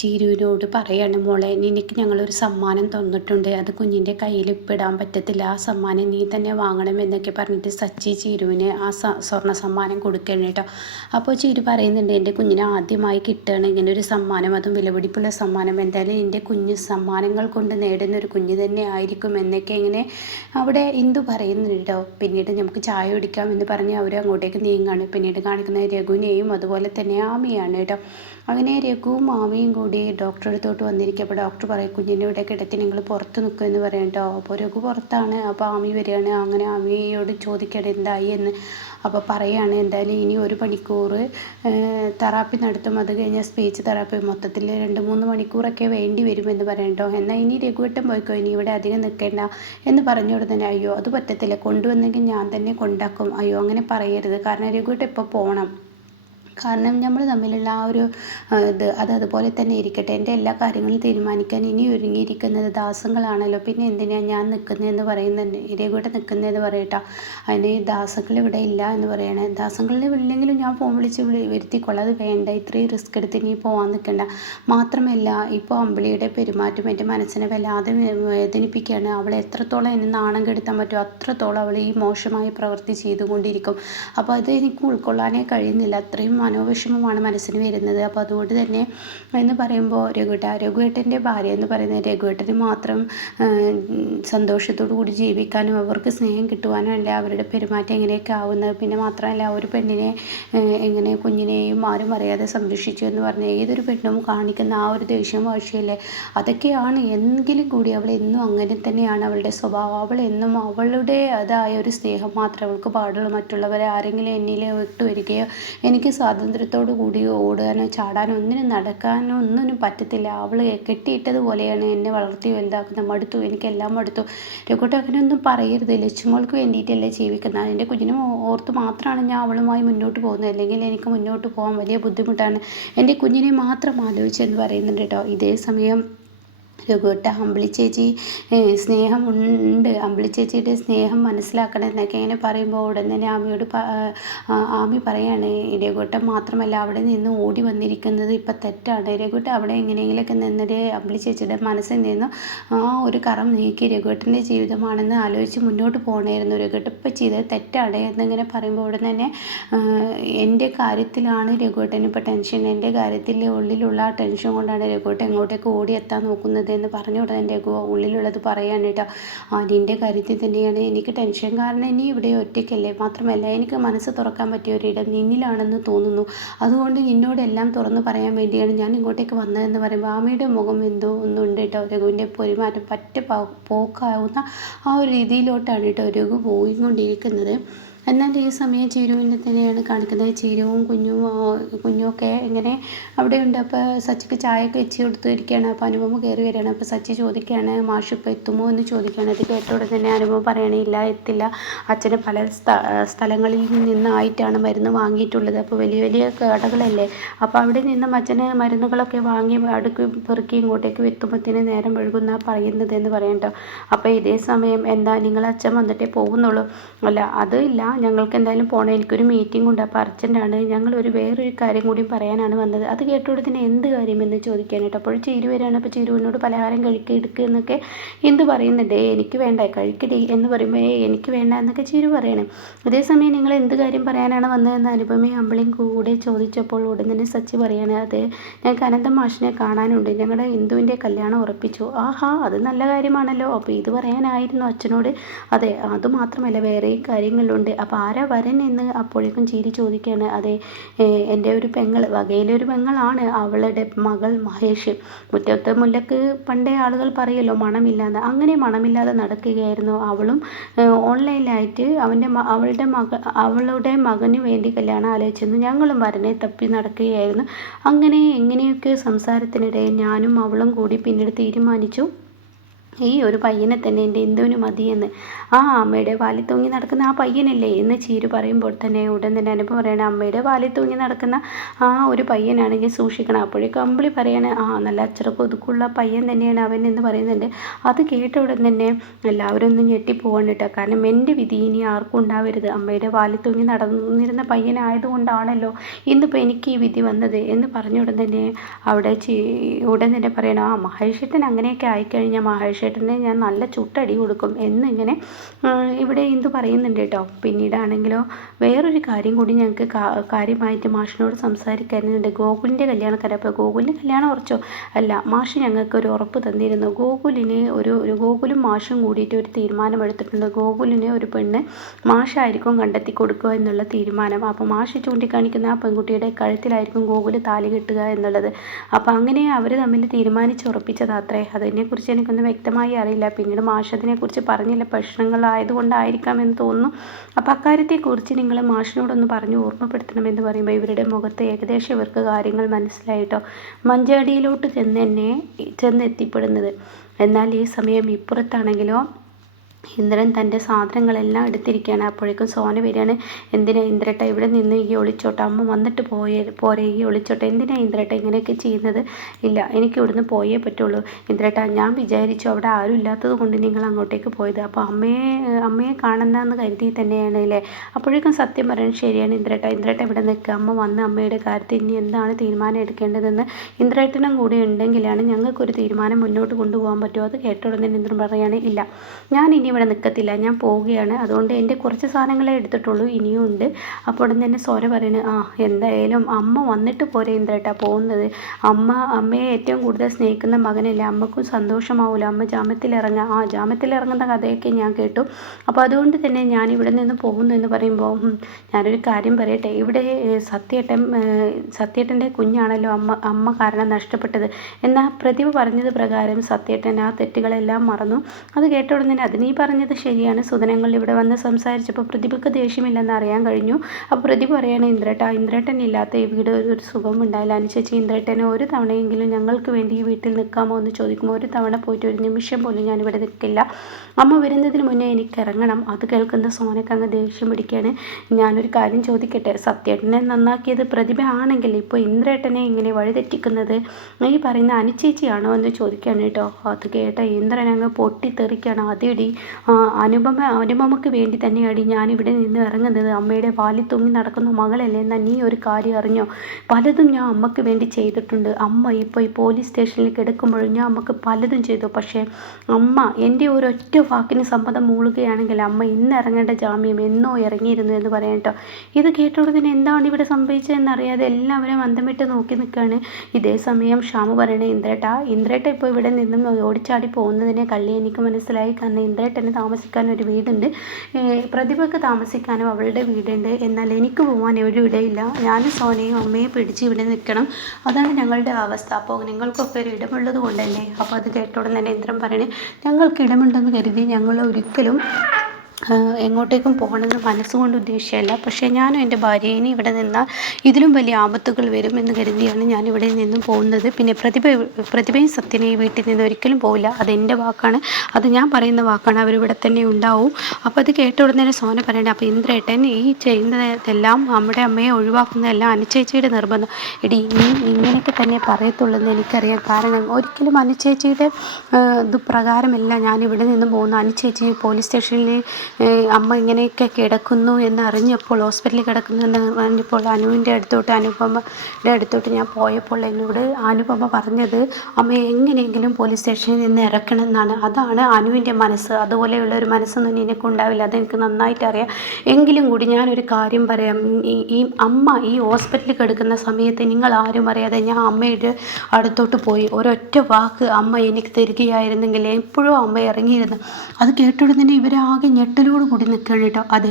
ചീരുവിനോട് പറയാണ് മോളെ നിനക്ക് ഞങ്ങളൊരു സമ്മാനം തന്നിട്ടുണ്ട്. അത് കുഞ്ഞിന്റെ കയ്യിൽ ഇപ്പിടാൻ പറ്റത്തില്ല. ആ സമ്മാനം നീ തന്നെ വാങ്ങണം എന്നൊക്കെ പറഞ്ഞിട്ട് സച്ചി ചീരുവിന് ആ സ്വർണ സമ്മാനം കൊടുക്കണം കേട്ടോ. അപ്പോൾ ചീരു പറയുന്നുണ്ട് എന്റെ കുഞ്ഞിനെ ആദ്യമായി കിട്ടുകയാണ് ഇങ്ങനെ ഒരു സമ്മാനം. അതും വിലപിടിപ്പുള്ള സമ്മാനം. എന്തായാലും എന്റെ കുഞ്ഞ് സമ്മാനങ്ങൾ കൊണ്ട് നേടുന്ന ഒരു കുഞ്ഞ് തന്നെ ആയിരിക്കും എന്നൊക്കെ ഇങ്ങനെ അവിടെ ഇന്ദു പറയുന്നുണ്ട് കേട്ടോ. പിന്നീട് നമുക്ക് ചായ കുടിക്കാം എന്ന് പറഞ്ഞ് അവർ അങ്ങോട്ടേക്ക് നീങ്ങാണ് പിന്നീട് കാണിക്കുന്ന രഘുവിനെയും അതുപോലെ തന്നെ ആമിയാണ് കേട്ടോ. അങ്ങനെ രഘുവും മാമയും കൂടി ഡോക്ടറെ അടുത്തോട്ട് വന്നിരിക്കുക അപ്പോൾ ഡോക്ടർ പറയും കുഞ്ഞിന്റെ ഇവിടെ കിടത്തി നിങ്ങൾ പുറത്ത് നിൽക്കുക എന്ന് പറയും കേട്ടോ. അപ്പോൾ രഘു പുറത്താണ് അപ്പോൾ ആമി വരികയാണ്. അങ്ങനെ ആമിയോട് ചോദിക്കണം എന്തായി എന്ന്. അപ്പോൾ പറയുകയാണ് എന്തായാലും ഇനി ഒരു മണിക്കൂർ തെറാപ്പി നടത്തും. അത് കഴിഞ്ഞാൽ സ്പീച്ച് തെറാപ്പി. മൊത്തത്തിൽ രണ്ട് മൂന്ന് മണിക്കൂറൊക്കെ വേണ്ടി വരുമെന്ന് കേട്ടോ. എന്നാൽ ഇനി രഘുവട്ടം പോയിക്കോ ഇനി ഇവിടെ അധികം നിൽക്കേണ്ട എന്ന് പറഞ്ഞോട് തന്നെ അയ്യോ അത് പറ്റത്തില്ല. കൊണ്ടുവന്നെങ്കിൽ ഞാൻ തന്നെ കൊണ്ടാക്കും. അയ്യോ അങ്ങനെ പറയരുത്. കാരണം രഘുവട്ടം ഇപ്പോൾ പോകണം കാരണം നമ്മൾ തമ്മിലുള്ള ആ ഒരു ഇത് അത് അതുപോലെ തന്നെ ഇരിക്കട്ടെ. എന്റെ എല്ലാ കാര്യങ്ങളും തീരുമാനിക്കാൻ ഇനി ഒരുങ്ങിയിരിക്കുന്നത് ദാസങ്ങളാണല്ലോ. പിന്നെ എന്തിനാണ് ഞാൻ നിൽക്കുന്നതെന്ന് പറയുന്നുണ്ട് ഇരകൂടെ നിൽക്കുന്നതെന്ന് പറയട്ടോ. അതിന് ദാസങ്ങൾ ഇവിടെ ഇല്ല എന്ന് പറയണേ. ദാസങ്ങളിൽ ഇല്ലെങ്കിലും ഞാൻ ഫോൺ വിളിച്ച് വരുത്തിക്കൊള്ളാം അത് വേണ്ട. ഇത്രയും റിസ്ക് എടുത്ത് ഇനി പോകാൻ നിൽക്കണ്ട. മാത്രമല്ല ഇപ്പോൾ അമ്പിളിയുടെ പെരുമാറ്റം എന്റെ മനസ്സിനെ വല്ലാതെ വേദനിപ്പിക്കുകയാണ്. അവൾ എത്രത്തോളം എന്നെ നാണം കെടുത്താൻ പറ്റുമോ അത്രത്തോളം അവൾ ഈ മോശമായ പ്രവൃത്തി ചെയ്തുകൊണ്ടിരിക്കും. അപ്പോൾ അത് എനിക്ക് ഉൾക്കൊള്ളാനേ കഴിയുന്നില്ല. അത്രയും മനോവിഷമമാണ് മനസ്സിന് വരുന്നത്. അപ്പോൾ അതുകൊണ്ട് തന്നെ എന്ന് പറയുമ്പോൾ രഘുവേട്ട രഘുവേട്ടന്റെ ഭാര്യ എന്ന് പറയുന്നത് രഘുവേട്ടന് മാത്രം സന്തോഷത്തോടു കൂടി ജീവിക്കാനും അവർക്ക് സ്നേഹം കിട്ടുവാനും അല്ല അവരുടെ പെരുമാറ്റം എങ്ങനെയൊക്കെ ആവുന്നത്. പിന്നെ മാത്രമല്ല ഒരു പെണ്ണിനെ എങ്ങനെ കുഞ്ഞിനെയും ആരും അറിയാതെ സംരക്ഷിച്ചു എന്ന് പറഞ്ഞാൽ ഏതൊരു പെണ്ണും കാണിക്കുന്ന ആ ഒരു ദേഷ്യം വാശിയല്ലേ അതൊക്കെയാണ് എങ്കിലും കൂടി അവൾ എന്നും അങ്ങനെ തന്നെയാണ്. അവളുടെ സ്വഭാവം അവൾ എന്നും അവളുടെ അതായ ഒരു സ്നേഹം മാത്രം അവൾക്ക് പാടുള്ളൂ. മറ്റുള്ളവരെ ആരെങ്കിലും എന്നിലെ വിട്ടുവരികയോ എനിക്ക് സ്വാതന്ത്ര്യത്തോടു കൂടി ഓടാനോ ചാടാനോ ഒന്നിനും നടക്കാനോ ഒന്നിനും പറ്റത്തില്ല. അവൾ കെട്ടിയിട്ടത് പോലെയാണ് എന്നെ വളർത്തി വലുതാക്കുന്നത് മടുത്തു എനിക്കെല്ലാം മടുത്തു. രഘുട്ട് അങ്ങനെയൊന്നും പറയരുത്. ലക്ഷ്മോൾക്ക് വേണ്ടിയിട്ടല്ലേ ജീവിക്കുന്നത്. എന്റെ കുഞ്ഞിനെ ഓർത്ത് മാത്രമാണ് ഞാൻ അവളുമായി മുന്നോട്ട് പോകുന്നത്. അല്ലെങ്കിൽ എനിക്ക് മുന്നോട്ട് പോകാൻ വലിയ ബുദ്ധിമുട്ടാണ്. എന്റെ കുഞ്ഞിനെ മാത്രം ആലോചിച്ചെന്ന് പറയുന്നുണ്ട് കേട്ടോ. ഇതേ സമയം രഘുവേട്ട അമ്പിളി ചേച്ചി സ്നേഹമുണ്ട്. അമ്പിളി ചേച്ചിയുടെ സ്നേഹം മനസ്സിലാക്കണം എന്നൊക്കെ ഇങ്ങനെ പറയുമ്പോൾ ഉടൻ തന്നെ ആമിയോട് ആമി പറയാണ് രഘുവേട്ടൻ മാത്രമല്ല അവിടെ നിന്ന് ഓടി വന്നിരിക്കുന്നത് ഇപ്പം തെറ്റാണ്. രഘുവേട്ടൻ അവിടെ എങ്ങനെയെങ്കിലൊക്കെ നിന്നിട്ട് അമ്പിളി ചേച്ചിയുടെ മനസ്സിൽ നിന്ന് ആ ഒരു കറം നീക്കി രഘുവേട്ടന്റെ ജീവിതമാണെന്ന് ആലോചിച്ച് മുന്നോട്ട് പോകണമായിരുന്നു രഘുവേട്ടൻ ഇപ്പം ചെയ്തത് തെറ്റാണ് എന്നിങ്ങനെ പറയുമ്പോൾ ഉടൻ തന്നെ എന്റെ കാര്യത്തിലാണ് രഘുവേട്ടന് ഇപ്പോൾ ടെൻഷൻ എന്റെ കാര്യത്തിൽ ഉള്ളിലുള്ള ആ ടെൻഷൻ കൊണ്ടാണ് രഘുവേട്ടൻ എങ്ങോട്ടേക്ക് ഓടിയെത്താൻ നോക്കുന്നത്. എന്ന് പറഞ്ഞ ഉടനെ എന്റെ ഉള്ളിലുള്ളത് പറയാണ് കേട്ടോ. ആ നിന്റെ കാര്യത്തിൽ തന്നെയാണ് എനിക്ക് ടെൻഷൻ കാരണം ഇനി ഇവിടെ ഒറ്റയ്ക്കല്ലേ? മാത്രമല്ല എനിക്ക് മനസ്സ് തുറക്കാൻ പറ്റിയ ഒരിടം നിന്നിലാണെന്ന് തോന്നുന്നു. അതുകൊണ്ട് നിന്നോടെല്ലാം തുറന്നു പറയാൻ വേണ്ടിയാണ് ഞാൻ ഇങ്ങോട്ടേക്ക് വന്നതെന്ന് പറയുമ്പോൾ ആമയുടെ മുഖം എന്തോ ഒന്നുണ്ട് കേട്ടോ. രഘുവിന്റെ പെരുമാറ്റം പറ്റ പോക്കാവുന്ന ആ ഒരു രീതിയിലോട്ടാണ് കേട്ടോ രഘു പോയിക്കൊണ്ടിരിക്കുന്നത്. എന്നാൽ ഈ സമയം ചീരുവിനെ തന്നെയാണ് കാണിക്കുന്നത്. ചീരുവും കുഞ്ഞും കുഞ്ഞുമൊക്കെ ഇങ്ങനെ അവിടെയുണ്ട്. അപ്പോൾ സച്ചിക്ക് ചായയൊക്കെ വെച്ച് കൊടുത്തിരിക്കുകയാണ്. അപ്പോൾ അനുപമ കയറി വരികയാണ്. അപ്പോൾ സച്ചി ചോദിക്കുകയാണ് മാഷ് ഇപ്പോൾ എത്തുമോ? എന്ന് ചോദിക്കുകയാണ്. അത് കേട്ടോടെ തന്നെ അനുപമ പറയണേ ഇല്ല എത്തില്ല. അച്ഛന് പല സ്ഥലങ്ങളിൽ നിന്നായിട്ടാണ് മരുന്ന് വാങ്ങിയിട്ടുള്ളത്. അപ്പോൾ വലിയ വലിയ കടകളല്ലേ. അപ്പോൾ അവിടെ നിന്നും അച്ഛന് മരുന്നുകളൊക്കെ വാങ്ങി അടുക്കി പെറുക്കി ഇങ്ങോട്ടേക്ക് എത്തുമ്പോഴത്തേന് നേരം വഴുകുന്ന പറയുന്നത് എന്ന് പറയണ്ടോ അപ്പോൾ ഇതേ സമയം എന്താ നിങ്ങൾ അച്ഛൻ വന്നിട്ടേ പോകുന്നുള്ളൂ. അല്ല അതില്ല ഞങ്ങൾക്ക് എന്തായാലും പോകണം എനിക്കൊരു മീറ്റിംഗ് ഉണ്ട്. അപ്പോൾ അർജന്റാണ് ഞങ്ങളൊരു വേറൊരു കാര്യം കൂടി പറയാനാണ് വന്നത്. അത് കേട്ടോടത്തിന് എന്ത് കാര്യമെന്ന് ചോദിക്കാനായിട്ട്. അപ്പോൾ ചീരു വരികയാണ് അപ്പോൾ ചീരുവിനോട് പലഹാരം കഴിക്കുക എടുക്കുക എന്നൊക്കെ എന്ത് പറയുന്നുണ്ട്. എനിക്ക് വേണ്ട. കഴിക്കടി എന്ന് പറയുമ്പോൾ എനിക്ക് വേണ്ട എന്നൊക്കെ ചീരു പറയണം. അതേസമയം നിങ്ങൾ എന്ത് കാര്യം പറയാനാണ് വന്നതെന്ന് അനുപമയും അമ്പിളിയും കൂടെ ചോദിച്ചപ്പോൾ ഉടൻ തന്നെ സച്ചി പറയാണ് അത് ഞങ്ങൾക്ക് അനന്ത മാഷിനെ കാണാനുണ്ട്. ഞങ്ങളുടെ ഹിന്ദുവിന്റെ കല്യാണം ഉറപ്പിച്ചു. ആഹാ അത് നല്ല കാര്യമാണല്ലോ. അപ്പോൾ ഇത് പറയാനായിരുന്നു അച്ഛനോട്. അതെ അതുമാത്രമല്ല വേറെയും കാര്യങ്ങളുണ്ട്. അപ്പോൾ ആരാ വരൻ എന്ന് അപ്പോഴേക്കും ചീരി ചോദിക്കുകയാണ്. അതെ എന്റെ ഒരു പെങ്ങൾ വകയിലെ ഒരു പെങ്ങളാണ് അവളുടെ മകൾ മഹേഷ്. മുറ്റത്തെ മുല്ലക്ക് പണ്ടേ ആളുകൾ പറയല്ലോ മണമില്ലാതെ. അങ്ങനെ മണമില്ലാതെ നടക്കുകയായിരുന്നു അവളും ഓൺലൈനിലായിട്ട് അവന്റെ അവളുടെ മക അവളുടെ മകന് വേണ്ടി കല്യാണം ആലോചിച്ചെന്ന് ഞങ്ങളും വരനെ തപ്പി നടക്കുകയായിരുന്നു. അങ്ങനെ എങ്ങനെയൊക്കെ സംസാരത്തിനിടെ ഞാനും അവളും കൂടി പിന്നീട് തീരുമാനിച്ചു. ഈ ഒരു പയ്യനെ തന്നെ എന്റെ എന്തുവിന് മതിയെന്ന്. ആ അമ്മയുടെ വാലിൽ തൂങ്ങി നടക്കുന്ന ആ പയ്യനല്ലേ എന്ന് ചീരു പറയുമ്പോൾ തന്നെ ഉടൻ തന്നെ അനുഭവം പറയണ അമ്മയുടെ വാലിൽ തൂങ്ങി നടക്കുന്ന ആ ഒരു പയ്യനാണെങ്കിൽ സൂക്ഷിക്കണം. അപ്പോഴേക്കും അമ്പിളി പറയാണ് ആ നല്ല അച്ചറ കൊതുക്കുള്ള പയ്യൻ തന്നെയാണ് അവൻ എന്ന് പറയുന്നുണ്ട്. അത് കേട്ട ഉടൻ തന്നെ എല്ലാവരും ഒന്ന് ഞെട്ടിപ്പോവാണ് കേട്ടോ. കാരണം എന്റെ വിധി ഇനി ആർക്കും ഉണ്ടാവരുത്. അമ്മയുടെ വാലിൽ തൂങ്ങി നടന്നിരുന്ന പയ്യനായതുകൊണ്ടാണല്ലോ ഇന്നിപ്പോൾ എനിക്ക് ഈ വിധി വന്നത്. എന്ന് പറഞ്ഞ ഉടൻ തന്നെ അവിടെ ഉടൻ തന്നെ പറയണം ആ മഹേഷേട്ടൻ അങ്ങനെയൊക്കെ ആയിക്കഴിഞ്ഞാൽ മഹേഷേട്ടനെ ഞാൻ നല്ല ചുട്ടടി കൊടുക്കും എന്നിങ്ങനെ ഇവിടെ ഇന്ദു പറയുന്നുണ്ട് കേട്ടോ. പിന്നീടാണെങ്കിലോ വേറൊരു കാര്യം കൂടി ഞങ്ങൾക്ക് കാര്യമായിട്ട് മാഷിനോട് സംസാരിക്കാനുണ്ട്. ഗോകുലിന്റെ കല്യാണക്കാരെ അപ്പോൾ ഗോകുലിന്റെ കല്യാണം ഉറച്ചോ? അല്ല മാഷ് ഞങ്ങൾക്ക് ഒരു ഉറപ്പ് തന്നിരുന്നു. ഗോകുലിനെ ഒരു ഒരു ഗോകുലും മാഷും കൂടിയിട്ട് ഒരു തീരുമാനം ഗോകുലിനെ ഒരു പെണ്ണ് മാഷായിരിക്കും കണ്ടെത്തി കൊടുക്കുക എന്നുള്ള തീരുമാനം. അപ്പോൾ മാഷ് ചൂണ്ടിക്കാണിക്കുന്ന ആ പെൺകുട്ടിയുടെ കഴുത്തിലായിരിക്കും ഗോകുൽ താലി കെട്ടുക എന്നുള്ളത്. അപ്പോൾ അങ്ങനെ അവർ തമ്മിൽ തീരുമാനിച്ച് ഉറപ്പിച്ചതാത്രേ അതിനെക്കുറിച്ച് എനിക്കൊന്നും വ്യക്തമായി അറിയില്ല. പിന്നീട് മാഷ് അതിനെക്കുറിച്ച് പറഞ്ഞില്ല. പ്രശ്നങ്ങളായതുകൊണ്ടായിരിക്കാം എന്ന് തോന്നുന്നു. അപ്പം അക്കാര്യത്തെക്കുറിച്ച് നിങ്ങൾ മാഷിനോടൊന്ന് പറഞ്ഞു ഓർമ്മപ്പെടുത്തണമെന്ന് പറയുമ്പോൾ ഇവരുടെ മുഖത്ത് ഏകദേശം ഇവർക്ക് കാര്യങ്ങൾ മനസ്സിലായിട്ടോ മഞ്ചാടിയിലോട്ട് ചെന്ന് തന്നെ ചെന്നെത്തിപ്പെടുന്നത്. എന്നാൽ ഈ സമയം ഇപ്പുറത്താണെങ്കിലോ ഇന്ദ്രൻ തന്റെ സാധനങ്ങളെല്ലാം എടുത്തിരിക്കുകയാണ്. അപ്പോഴേക്കും സോന വരികയാണ്. എന്തിനാ ഇന്ദ്രട്ട ഇവിടെ നിന്ന് ഈ ഒളിച്ചോട്ടെ? അമ്മ വന്നിട്ട് പോയേ പോരേ ഈ ഒളിച്ചോട്ടെ. എന്തിനാ ഇന്ദ്രട്ട ഇങ്ങനെയൊക്കെ ചെയ്യുന്നത്? ഇല്ല എനിക്ക് ഇവിടുന്ന് പോയേ പറ്റുള്ളൂ. ഇന്ദ്രട്ട ഞാൻ വിചാരിച്ചു അവിടെ ആരും ഇല്ലാത്തത് കൊണ്ട് നിങ്ങൾ അങ്ങോട്ടേക്ക് പോയത്. അപ്പോൾ അമ്മയെ അമ്മയെ കാണുന്നതെന്ന് കരുതി തന്നെയാണ് അല്ലേ? അപ്പോഴേക്കും സത്യം പറയുന്നത് ശരിയാണ് ഇന്ദ്രട്ട. ഇന്ദ്രട്ട ഇവിടെ നിൽക്കുക അമ്മ വന്ന് അമ്മയുടെ കാര്യത്തിൽ ഇനി എന്താണ് തീരുമാനം എടുക്കേണ്ടതെന്ന് ഇന്ദ്രേട്ടനും കൂടി ഉണ്ടെങ്കിലാണ് ഞങ്ങൾക്കൊരു തീരുമാനം മുന്നോട്ട് കൊണ്ടുപോകാൻ പറ്റുമോ? അത് കേട്ട ഉടനെ ഇന്ദ്രൻ പറയുകയാണ്. ഇല്ല ഞാൻ ഇനി ഇവിടെ നിൽക്കത്തില്ല ഞാൻ പോവുകയാണ്. അതുകൊണ്ട് എന്റെ കുറച്ച് സാധനങ്ങളെ എടുത്തിട്ടുള്ളൂ. ഇനിയും ഉണ്ട്. അപ്പോൾ ഉടൻ തന്നെ സോര പറയുന്നത് ആ എന്തായാലും അമ്മ വന്നിട്ട് പോരെ ഇന്ദ്രേട്ടാ പോകുന്നത്. അമ്മ അമ്മയെ ഏറ്റവും കൂടുതൽ സ്നേഹിക്കുന്ന മകനല്ലേ. അമ്മക്കും സന്തോഷമാവില്ല അമ്മ ജാമ്യത്തിലിറങ്ങുക ആ ജാമ്യത്തിലിറങ്ങുന്ന കഥയൊക്കെ ഞാൻ കേട്ടു. അപ്പോൾ അതുകൊണ്ട് തന്നെ ഞാൻ ഇവിടെ നിന്ന് പോകുന്നു എന്ന് പറയുമ്പോൾ ഞാനൊരു കാര്യം പറയട്ടെ. ഇവിടെ സത്യേട്ടൻ സത്യേട്ടന്റെ കുഞ്ഞാണല്ലോ അമ്മ അമ്മ കാരണം നഷ്ടപ്പെട്ടത്. എന്നാൽ പ്രതിഭ പറഞ്ഞത് പ്രകാരം സത്യേട്ടൻ ആ തെറ്റുകളെല്ലാം മറന്നു. അത് കേട്ട ഉടൻ തന്നെ അത് നീ പറഞ്ഞത് ശരിയാണ്. സുധനങ്ങൾ ഇവിടെ വന്ന് സംസാരിച്ചപ്പോൾ പ്രതിഭയ്ക്ക് ദേഷ്യമില്ലെന്ന് അറിയാൻ കഴിഞ്ഞു. അപ്പോൾ പ്രതിഭ പറയാണ് ഇന്ദ്രേട്ട ഇന്ദ്രേട്ടൻ ഇല്ലാത്ത ഈ വീട് ഒരു സുഖം ഉണ്ടായില്ല. അനുസരിച്ച് ഇന്ദ്രേട്ടനെ ഒരു തവണയെങ്കിലും ഞങ്ങൾക്ക് വേണ്ടി ഈ വീട്ടിൽ നിൽക്കാമോ എന്ന് ചോദിക്കുമ്പോൾ ഒരു തവണ പോയിട്ട് ഒരു നിമിഷം പോലും ഞാൻ ഇവിടെ നിൽക്കില്ല. അമ്മ വരുന്നതിന് മുന്നേ എനിക്ക് ഇറങ്ങണം. അത് കേൾക്കുന്ന സോനക്ക് അങ്ങ് ദേഷ്യം പിടിക്കുകയാണ്. ഞാനൊരു കാര്യം ചോദിക്കട്ടെ? സത്യേട്ടനെ നന്നാക്കിയത് പ്രതിഭ ആണെങ്കിൽ ഇപ്പോൾ ഇന്ദ്രേട്ടനെ ഇങ്ങനെ വഴിതെറ്റിക്കുന്നത് ഈ പറയുന്ന അനുചേച്ചിയാണോ എന്ന് ചോദിക്കുകയാണ് കേട്ടോ. അത് കേട്ട ഇന്ദ്രൻ അങ്ങ് പൊട്ടിത്തെറിക്കുകയാണ്. അതേടി അനുപമ അനുപമയ്ക്ക് വേണ്ടി തന്നെയാടി ഞാനിവിടെ നിന്ന് ഇറങ്ങുന്നത്. അമ്മയുടെ വാലിൽ തൂങ്ങി നടക്കുന്ന മകളല്ലേ? എന്നാൽ നീ ഒരു കാര്യം അറിഞ്ഞോ? പലതും ഞാൻ അമ്മയ്ക്ക് വേണ്ടി ചെയ്തിട്ടുണ്ട്. അമ്മ ഇപ്പോൾ ഈ പോലീസ് സ്റ്റേഷനിൽ കിടക്കുമ്പോഴും ഞാൻ അമ്മയ്ക്ക് പലതും ചെയ്തു. പക്ഷേ അമ്മ എന്റെ ഒരൊറ്റ വാക്കിന് സമ്മതം മൂളുകയാണെങ്കിൽ അമ്മ ഇന്ന് ഇറങ്ങേണ്ട ജാമ്യം എന്നോ ഇറങ്ങിയിരുന്നു എന്ന് പറയാം കേട്ടോ. ഇത് കേട്ട ഉടനെ എന്താണ് ഇവിടെ സംഭവിച്ചതെന്ന് അറിയാതെ എല്ലാവരും അന്തം വിട്ട് നോക്കി നിൽക്കുകയാണ്. ഇതേ സമയം ഷാമു പറയണേ ഇന്ദ്രേട്ട ഇന്ദ്രേട്ട ഇപ്പോൾ ഇവിടെ നിന്നും ഓടിച്ചാടി പോകുന്നതിനെ കള്ളി എനിക്ക് മനസ്സിലായി. കാരണം ഇന്ദ്രേട്ടന് താമസിക്കാൻ ഒരു വീടുണ്ട്. പ്രതിഭക്ക് താമസിക്കാനും അവളുടെ വീടുണ്ട്. എന്നാൽ എനിക്ക് പോകാൻ ഒരു ഇടയില്ല. ഞാനും സോനയും അമ്മയെ പിടിച്ച് ഇവിടെ നിൽക്കണം. അതാണ് ഞങ്ങളുടെ അവസ്ഥ. അപ്പോൾ നിങ്ങൾക്കൊക്കെ ഒരു ഇടമുള്ളത് കൊണ്ടല്ലേ? അപ്പോൾ അത് കേട്ടോടെ തന്നെ ഇന്ദ്രൻ പറയണേ ഞങ്ങൾക്ക് ഇടമുണ്ടെന്ന് കരുതി ഞങ്ങൾ ഒരിക്കലും എങ്ങോട്ടേക്കും പോകണമെന്ന് മനസ്സുകൊണ്ട് ഉദ്ദേശിച്ചല്ല പക്ഷേ ഞാനും എന്റെ ഭാര്യയും ഇവിടെ നിന്നാൽ ഇതിലും വലിയ ആപത്തുകൾ വരും എന്ന് കരുതിയാണ് ഞാൻ ഇവിടെ നിന്നും പോകുന്നത്. പിന്നെ പ്രതിഭ പ്രതിഭയും സത്യനെ ഈ വീട്ടിൽ നിന്ന് ഒരിക്കലും പോകില്ല അതെന്റെ വാക്കാണ്. അത് ഞാൻ പറയുന്ന വാക്കാണ്. അവരിവിടെ തന്നെ ഉണ്ടാവും. അപ്പോൾ അത് കേട്ട ഉടനെ സോന പറയണേ അപ്പോൾ ഇന്ദ്രേട്ടൻ ഈ ചെയ്യുന്നതെല്ലാം നമ്മുടെ അമ്മയെ ഒഴിവാക്കുന്നതെല്ലാം അനുചേച്ചിയുടെ നിർബന്ധം. എടി നീ ഇങ്ങനെയൊക്കെ തന്നെ പറയത്തുള്ളൂ എന്ന് എനിക്കറിയാം കാരണം ഒരിക്കലും അനുചേച്ചിയുടെ ആഹ് ഇത് പ്രകാരമല്ല ഞാൻ ഇവിടെ നിന്ന് പോകുന്ന അനുചേച്ചി പോലീസ് സ്റ്റേഷനിൽ അമ്മ ഇങ്ങനെയൊക്കെ കിടക്കുന്നു എന്ന് അറിഞ്ഞപ്പോൾ ഹോസ്പിറ്റലിൽ കിടക്കുന്നു എന്ന് അറിഞ്ഞപ്പോൾ അനുവിന്റെ അടുത്തോട്ട് അനുപമയുടെ അടുത്തോട്ട് ഞാൻ പോയപ്പോൾ എന്നോട് അനുപമ പറഞ്ഞത് അമ്മയെ എങ്ങനെയെങ്കിലും പോലീസ് സ്റ്റേഷനിൽ നിന്ന് ഇറക്കണം എന്നാണ്. അതാണ് അനുവിന്റെ മനസ്സ്. അതുപോലെയുള്ള ഒരു മനസ്സൊന്നും എനിക്കുണ്ടാവില്ല അതെനിക്ക് നന്നായിട്ട് അറിയാം. എങ്കിലും കൂടി ഞാനൊരു കാര്യം പറയാം. ഈ അമ്മ ഈ ഹോസ്പിറ്റലിൽ കിടക്കുന്ന സമയത്ത് നിങ്ങൾ ആരും അറിയാതെ ഞാൻ അമ്മയുടെ അടുത്തോട്ട് പോയി. ഒരൊറ്റ വാക്ക് അമ്മ എനിക്ക് തരികയായിരുന്നെങ്കിൽ എപ്പോഴും അമ്മ ഇറങ്ങിയിരുന്നു. അത് കേട്ടിടുന്നതിന് ഇവരാകെ ഞെട്ടി ഞെട്ടലോട് കൂടി നിൽക്കുകയാണ് കേട്ടോ. അത്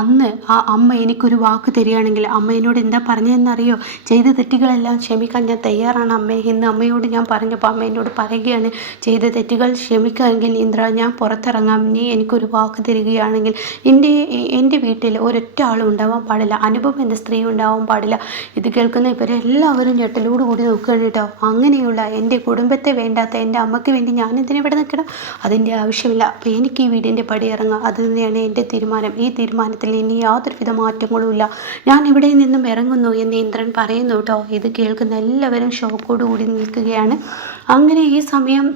അന്ന് ആ അമ്മ എനിക്കൊരു വാക്ക് തരികയാണെങ്കിൽ അമ്മ എന്നോട് എന്താ പറഞ്ഞതെന്നറിയോ? ചെയ്ത തെറ്റുകളെല്ലാം ക്ഷമിക്കാൻ ഞാൻ തയ്യാറാണ് അമ്മ എന്ന് അമ്മയോട് ഞാൻ പറഞ്ഞപ്പോൾ അമ്മ എന്നോട് പറയുകയാണ്. ചെയ്ത തെറ്റുകൾ ക്ഷമിക്കാമെങ്കിൽ ഇന്ദ്ര ഞാൻ പുറത്തിറങ്ങാം. നീ എനിക്കൊരു വാക്ക് തരികയാണെങ്കിൽ എന്റെ എന്റെ വീട്ടിൽ ഒരൊറ്റ ആളും ഉണ്ടാവാൻ പാടില്ല. അനുഭവം എന്ന സ്ത്രീ ഉണ്ടാവാൻ പാടില്ല. ഇത് കേൾക്കുന്ന ഇവരെല്ലാവരും ഞെട്ടലോട് കൂടി നോക്കുകയാണ് കേട്ടോ. അങ്ങനെയുള്ള എന്റെ കുടുംബത്തെ വേണ്ടാത്ത എന്റെ അമ്മയ്ക്ക് വേണ്ടി ഞാൻ എന്തിനാ ഇവിടെ നിൽക്കണം? അതിന്റെ ആവശ്യമില്ല. അപ്പോൾ എനിക്ക് ഈ വീടിന്റെ പടി ഇറങ്ങുക അത് തന്നെയാണ് എന്റെ തീരുമാനം. ഈ തീരുമാനത്തിൽ ഇനി യാതൊരുവിധ മാറ്റങ്ങളുമില്ല ഞാൻ ഇവിടെ നിന്നും ഇറങ്ങുന്നു എന്ന് ഇന്ദ്രൻ പറയുന്നു കേട്ടോ. ഇത് കേൾക്കുന്ന എല്ലാവരും ഷോക്കോടുകൂടി നിൽക്കുകയാണ്. അങ്ങനെ ഈ സമയം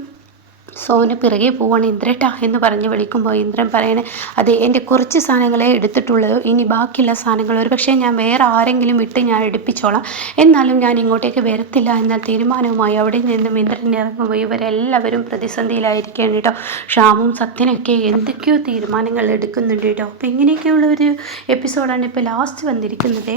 സോന പിറകെ പോവാണ് ഇന്ദ്രട്ട എന്ന് പറഞ്ഞ് വിളിക്കുമ്പോൾ ഇന്ദ്രൻ പറയണേ അതെ എന്റെ കുറച്ച് സാധനങ്ങളെ എടുത്തിട്ടുള്ളൂ. ഇനി ബാക്കിയുള്ള സാധനങ്ങൾ ഒരു പക്ഷേ ഞാൻ വേറെ ആരെങ്കിലും വിട്ട് ഞാൻ എടുപ്പിച്ചോളാം. എന്നാലും ഞാൻ ഇങ്ങോട്ടേക്ക് വരത്തില്ല എന്ന തീരുമാനവുമായി അവിടെ നിന്നും ഇന്ദ്രൻ ഇറങ്ങുമ്പോൾ ഇവരെല്ലാവരും പ്രതിസന്ധിയിലായിരിക്കുകയാണ് കേട്ടോ. ഷാമും സത്യനൊക്കെ എന്തൊക്കെയോ തീരുമാനങ്ങൾ എടുക്കുന്നുണ്ട് കേട്ടോ. അപ്പോൾ ഇങ്ങനെയൊക്കെയുള്ള ഒരു എപ്പിസോഡാണ് ഇപ്പോൾ ലാസ്റ്റ് വന്നിരിക്കുന്നത്.